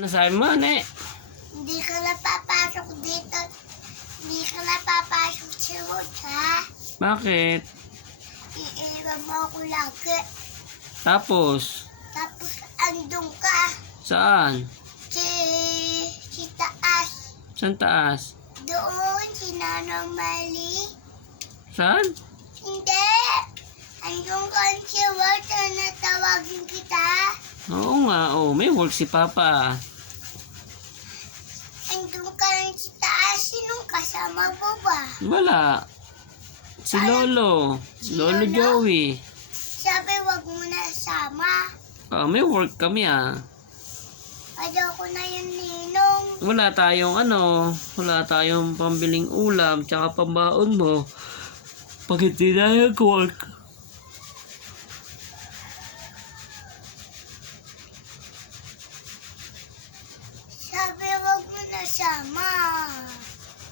Ano sabi mo, ne? Hindi ka na papasok dito. Hindi ka na papasok sa work, ha? Bakit? Iiwan mo ako lagi. Tapos, Tapos andun ka. saan? Si taas. Saan taas? Doon, si Nanang Mali. Saan? Hindi. Andun ka sa work na natawagin kita. Oo nga, oh, may work si Papa. Andun ka rin sa taas. Sinong kasama mo ba? Wala. Si Lolo. Si Lolo Lolo? Joey. Sabi, wag mo na sama. Oh, may work kami ah. Ayoko na yung ninong. Wala tayong pambiling ulam, tsaka pambaon mo. Pag hindi na nag-work. Sabi, wag mo na sama.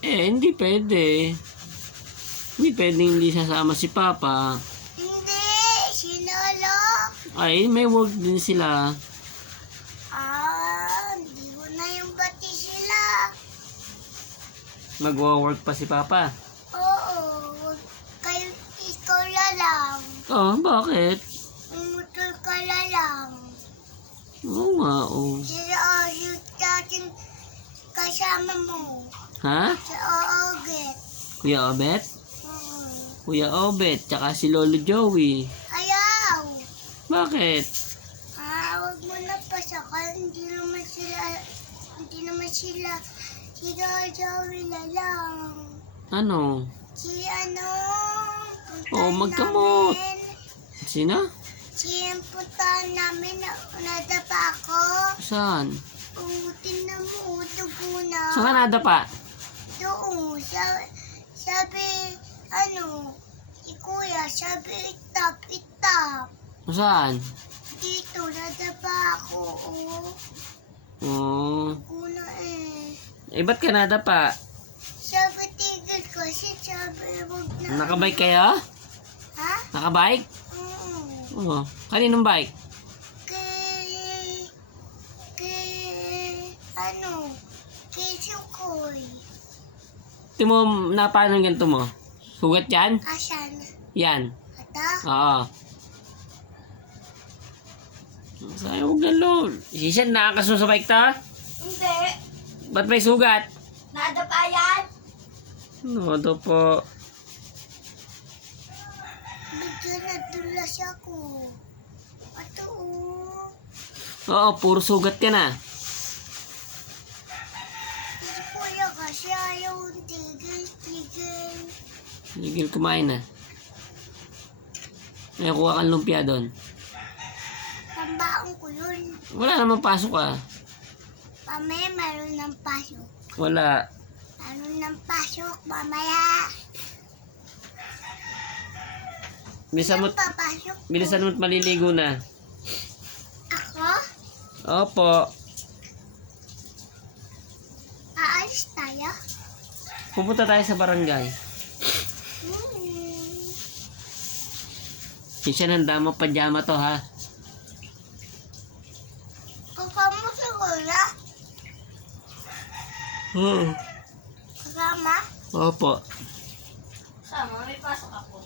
Hindi pwede. Hindi pwedeng hindi sasama si Papa. Hindi, si Lolo. Ay, may work din sila. Hindi ko na yung bati sila. Magwa-work pa si Papa. Oo, wag kayo, ikaw na lang. Oh, bakit? Umutol ka na lang. Oo nga, oh. Sila yung dating kasama mo. Ha? Sa Oogit. Kuya Obet? Kuya Obet, tsaka si Lolo Joey. Ayaw. Bakit? Wag mo na pasakan. Hindi naman sila, si Joey na lang. Ano? Si Oh, magkamot. namin. Sino? Si ang puntahan namin, nadapa ako. Saan? Umutin na mo, dugo na. Saan ka nadapa? Doon, sabi, si kuya, sabi itap. Saan? Dito, nadapa ako, Oh. Dugo na Ba't ka nadapa? Sabi tigil kasi, sabi wag na. Nakabike kayo? Ha? Nakabike? Oo. Kaninong bike? Kay Sukoy. Ito mo, napaano ganito mo? Sugat yan? Asan? Yan. Ata? Oo. Sayang, huwag na lo. Sisyan, nakakaso sa bike ta? Hindi. Ba't may sugat? Nadapa yan? Ano to po? Bigyan nadulas ako. Ato, Oo, puro sugat ka na. Si kuya kasi ayaw tigil. Ligil kumain na. May kuha kang lumpia doon. Pambaon ko yun. Wala namang pasok ah. Mamaya meron ng pasok. Wala. Meron ng pasok mamaya. Bilisan mo, Papasok ko. bilisan mo't maliligo na. Ako? Opo. Aalis tayo? Pupunta tayo sa barangay. Sisyan, handa mo pajama to ha. Kasama si kuya? Oo. Kasama? Opo. Kasama, may pasok ako.